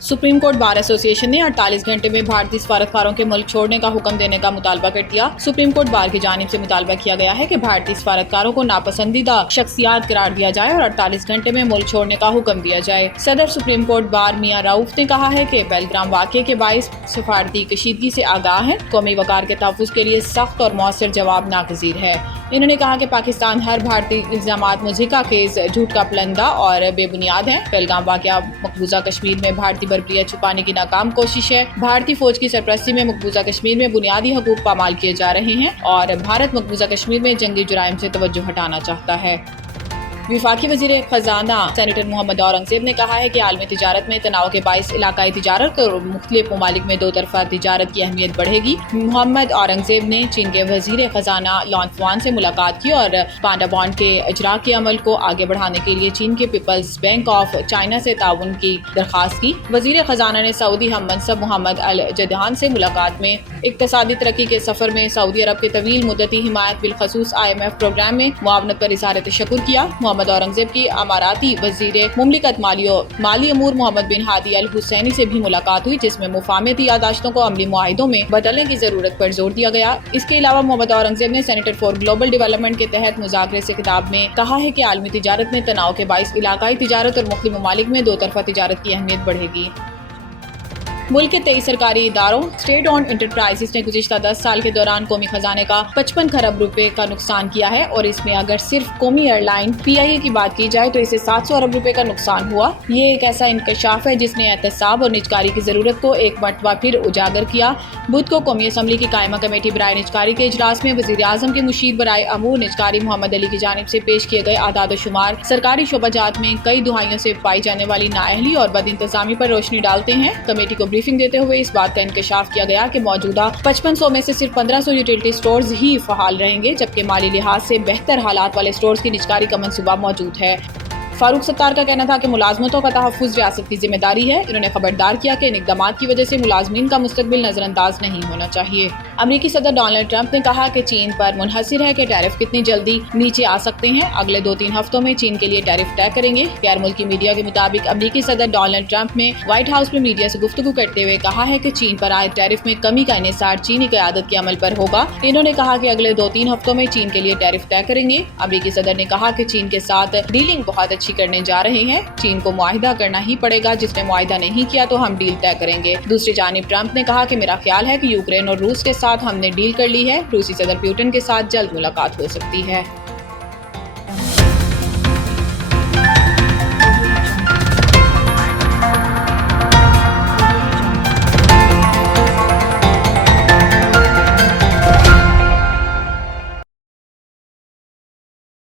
Supreme court bar association ने 48 घंटे में भारतीय सफारतकारों के मुल्क छोड़ने का हुक्म देने का मुतालबा कर दिया। सुप्रीम कोर्ट बार की जानिब से मुतालबा किया गया है कि भारतीय सफारतकारों को नापसंदीदा शख्सियात करार दिया जाए और 48 घंटे में मुल्क छोड़ने का हुक्म दिया जाए। सदर सुप्रीम कोर्ट बार मियां रऊफ ने कहा है कि पहलगाम वाक़े के बाइस सफारती कशीदगी से आगाह है। कौमी वकार के तहफ़्फ़ुज़ के लिए सख्त और मौसर जवाब नागज़ीर है। इन्होंने कहा कि पाकिस्तान हर भारतीय इल्ज़ामात मुज़हिका खेज़ झूठ का पलंदा और बेबुनियाद है। पहलगाम वाक़या मकबूजा कश्मीर में भारतीय बर्बरियत छुपाने की नाकाम कोशिश है। भारतीय फौज की सरपरस्ती में मकबूजा कश्मीर में बुनियादी हकूक़ पामाल किए जा रहे हैं और भारत मकबूजा कश्मीर में जंगी जुराइम से तवज्जो हटाना चाहता है। विफाकी वज़ीर ख़जाना सेनेटर मोहम्मद औरंगज़ेब ने कहा है कि आलमी तिजारत में तनाव के बाइस इलाकाई तिजारत और मुख्तलिफ ममालिक में दो तरफ़ा तिजारत की अहमियत बढ़ेगी। मोहम्मद औरंगज़ेब ने चीन के वज़ीर ख़जाना लॉन्फवान से मुलाकात की और पांडा बॉन्ड के इजरा के अमल को आगे बढ़ाने के लिए चीन के पीपल्स बैंक ऑफ चाइना से ताउन की दरख्वास्त की। वज़ीर ख़जाना ने सऊदी हम मनसब मोहम्मद अल जदहान से मुलाकात में इक़्तिसादी तरक्की के सफ़र में सऊदी अरब के तवील मुद्दती हिमायत बिलखसूस IMF प्रोग्राम में मुआवनत पर इज़हार तशक्कुर किया। मोहम्मद औरंगज़ेब की अमाराती वज़ीर मुमलिकत माली अमूर मोहम्मद बिन हादी अल हुसैनी से भी मुलाकात हुई, जिसमें मुफाहमती यादाश्तों को अमली मुआहिदों में बदलने की ज़रूरत पर जोर दिया गया। इसके अलावा मोहम्मद औरंगज़ेब ने सेनेटर फॉर ग्लोबल डेवलपमेंट के तहत मुज़ाकरे से खिताब में कहा है कि आलमी तिजारत में तनाव के बाइस इलाकाई तिजारत और मुख्तलिफ ममालिक में दो तरफ़ा तिजारत की अहमियत बढ़ेगी। मुल्क के 23 सरकारी इदारों स्टेट ऑन इंटरप्राइजेस ने गुज़िश्ता 10 साल के दौरान कौमी खजाने का 55 खरब रुपए का नुकसान किया है और इसमें अगर सिर्फ कौमी एयरलाइन PIA की बात की जाए तो इसे 700 अरब रुपए का नुकसान हुआ। ये एक ऐसा इंकशाफ है जिसने एहतसाब और निजकारी की ज़रूरत को एक मरतबा फिर उजागर किया। बुध को कौमी असम्बली की कायमा कमेटी बराए निजकारी के इजलास में वज़ीर आज़म के मुशीर बराए अमूर निजकारी मोहम्मद अली की जानिब से पेश किए गए आदाद शुमार सरकारी शोबाजात में कई दुहाइयों से पाई जाने वाली नाअहली और बद इंतजामी पर रोशनी डालते हैं। कमेटी को ब्रीफिंग देते हुए इस बात का इंकशाफ किया गया कि मौजूदा 5500 में से सिर्फ 1500 यूटिलिटी स्टोर्स ही फहाल रहेंगे, जबकि माली लिहाज से बेहतर हालात वाले स्टोर्स की निजकारी का मंसूबा मौजूद है। फारूक सत्तार का कहना था कि मुलाजमतों का तहफ़्फ़ुज़ रियासत की जिम्मेदारी है। इन्होंने खबरदार किया कि इन इक़दामात की वजह से मुलाजमीन का मुस्तक़बिल नज़रअंदाज नहीं होना चाहिए। अमरीकी सदर डोनाल्ड ट्रंप ने कहा कि चीन पर मुनहसिर है कि टैरिफ कितनी जल्दी नीचे आ सकते हैं। अगले 2-3 हफ्तों में चीन के लिए टैरिफ तय करेंगे। गैर मुल्की मीडिया के मुताबिक अमरीकी सदर डोनाल्ड ट्रंप ने व्हाइट हाउस में मीडिया से गुफ्तगू करते हुए कहा है कि चीन पर आए टैरिफ में कमी का इन्हिसार चीनी क़यादत के अमल पर होगा। इन्होंने कहा कि अगले 2-3 हफ्तों में चीन के लिए टैरिफ तय करेंगे। अमरीकी सदर ने कहा कि चीन के साथ डीलिंग बहुत अच्छी करने जा रहे हैं। चीन को मुआहिदा करना ही पड़ेगा, जिसने मुआहिदा नहीं किया तो हम डील तय करेंगे। दूसरी जानिब ट्रंप ने कहा कि मेरा ख्याल है कि यूक्रेन और रूस के साथ हमने डील कर ली है। रूसी सदर पुतिन के साथ जल्द मुलाकात हो सकती है।